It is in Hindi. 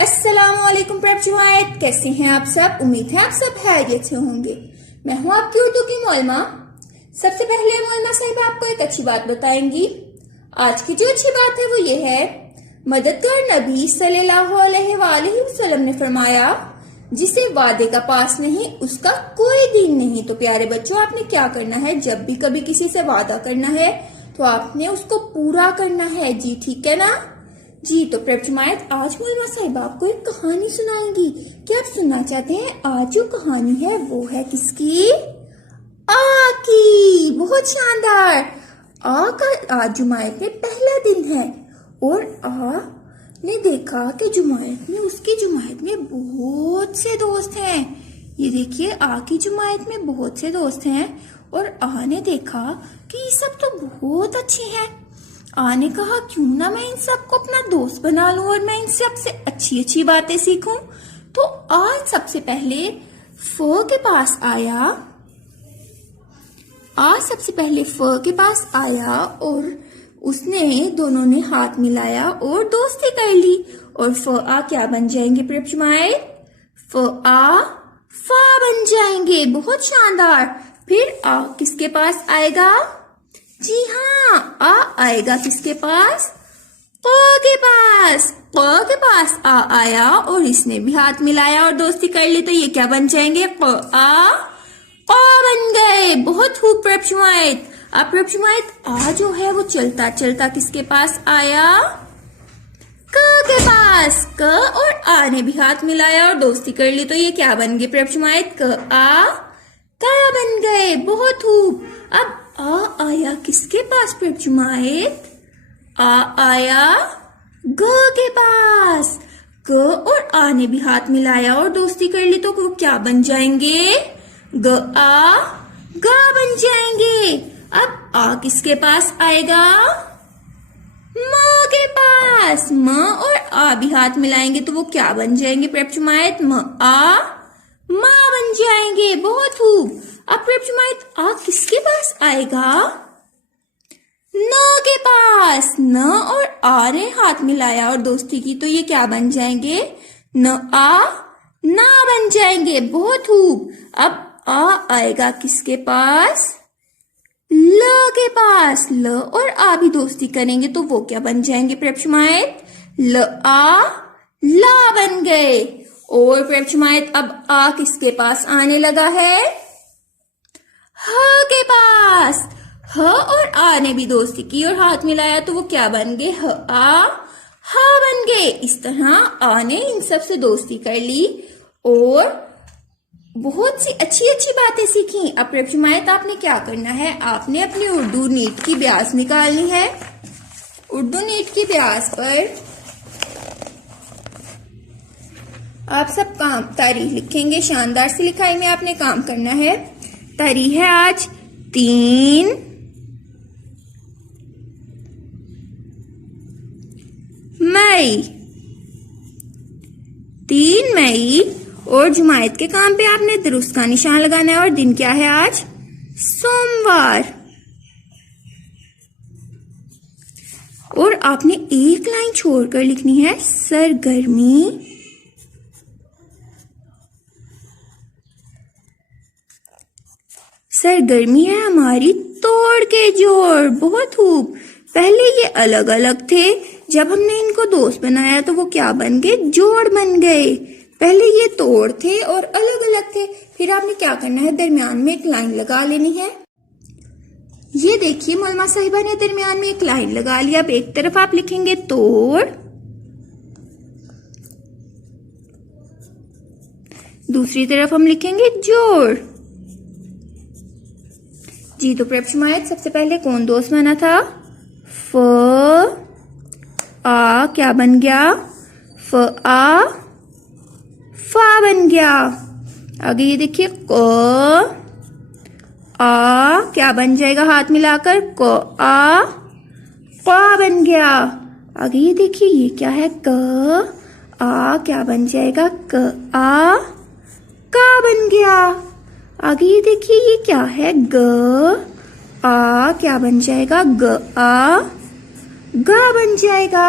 अस्सलाम वालेकुम प्रभजुआत, कैसे हैं आप सब। उम्मीद है आप सब खैरियत से होंगे। मैं हूं आपकी उर्दू की मौलमा। सबसे पहले मौलमा साहिबा आपको एक अच्छी बात बताएंगी। आज की जो अच्छी बात है वो ये है, मददगार नबी सल्लल्लाहु अलैहि वसल्लम ने फरमाया, जिसे वादे का पास नहीं उसका कोई दीन नहीं। तो प्यारे बच्चों, आपने क्या करना है, जब भी कभी किसी से वादा करना है तो आपने उसको पूरा करना है जी, ठीक है ना जी। तो प्रभजुमायत, आज मौलमा साहिबा आपको एक कहानी सुनाएंगी। क्या आप सुनना चाहते हैं? आज जो कहानी है वो है किसकी? आ की। बहुत शानदार। आ का आज जुमायत में पहला दिन है और आ ने देखा कि जुमायत में उसकी जुमायत में बहुत से दोस्त हैं। ये देखिए, आ की जुमायत में बहुत से दोस्त हैं और आ ने देखा कि ये सब तो बहुत अच्छे हैं। आ ने कहा, क्यों ना मैं इन सबको अपना दोस्त बना लूं और मैं इनसे सबसे अच्छी अच्छी बातें सीखूं। तो आज सबसे पहले फ के पास आया। आज सबसे पहले फ के पास आया और उसने दोनों ने हाथ मिलाया और दोस्ती कर ली। और फ आ क्या बन जाएंगे प्रभजुमायत? फ आ फा बन जाएंगे। बहुत शानदार। फिर आ किसके पास आएगा? जी हाँ, आ आएगा किसके पास? क के पास। क के पास आ आया और इसने भी हाथ मिलाया और दोस्ती कर ली। तो ये क्या बन जाएंगे? क आ क बन गए। बहुत खूब प्रभजुमायत। अब प्रभजुमायत, आ जो है वो चलता चलता किसके पास आया? क के पास। क और आ ने भी हाथ मिलाया और दोस्ती कर ली। तो ये क्या बन गए प्रभजुमायत? क आ का बन गए। बहुत खूब। अब आ आया किसके पास प्रभजुमायत? आ आया ग के पास। ग और आ ने भी हाथ मिलाया और दोस्ती कर ली। तो वो क्या बन जाएंगे? ग आ गा बन जाएंगे। अब आ किसके पास आएगा? म के पास। म और आ भी हाथ मिलाएंगे तो वो क्या बन जाएंगे प्रभजुमायत? म आ माँ बन जाएंगे। बहुत खूब। अब प्रभजुमायत, आ किसके पास आएगा? न के पास। न और आ ने हाथ मिलाया और दोस्ती की तो ये क्या बन जाएंगे? न आ ना बन जाएंगे। बहुत खूब। अब आ आएगा किसके पास? ल के पास। ल और आ भी दोस्ती करेंगे तो वो क्या बन जाएंगे प्रभजुमायत? ल आ ला बन गए। और प्रभजुमायत, अब आ किसके पास आने लगा है? ह के पास। ह और आ ने भी दोस्ती की और हाथ मिलाया तो वो क्या बन गए? ह आ हा बन गए। इस तरह आ ने इन सब से दोस्ती कर ली और बहुत सी अच्छी अच्छी बातें सीखी। अब प्रभजुमायत, आपने क्या करना है? आपने अपनी उर्दू नीट की ब्याज निकालनी है। उर्दू नीट की ब्याज पर आप सब काम तारीख लिखेंगे। शानदार सी लिखाई में आपने काम करना है। तारीख है आज 3 मई। 3 मई। और जुमायत के काम पे आपने दुरुस्त का निशान लगाना है। और दिन क्या है आज? सोमवार। और आपने एक लाइन छोड़कर लिखनी है सरगर्मी। सरगर्मी है हमारी तोड़ के जोड़। बहुत खूब। पहले ये अलग अलग थे, जब हमने इनको दोस्त बनाया तो वो क्या बन गए? जोड़ बन गए। पहले ये तोड़ थे और अलग अलग थे। फिर आपने क्या करना है? दरमियान में एक लाइन लगा लेनी है। ये देखिए, मौलमा साहिबा ने दरमियान में एक लाइन लगा लिया। अब एक तरफ आप लिखेंगे तोड़, दूसरी तरफ हम लिखेंगे जोड़ जी। तो प्रभजुमायत, सबसे पहले कौन दोस्त बना था? फ आ क्या बन गया? फ आ फा बन गया। आगे ये देखिए, क आ क्या बन जाएगा? हाथ मिलाकर क आ क़ा बन गया। आगे ये देखिए, ये क्या है? क आ क्या बन जाएगा? क आ का बन गया। आगे ये देखिए, ये क्या है? ग आ क्या बन जाएगा? ग आ गा बन जाएगा।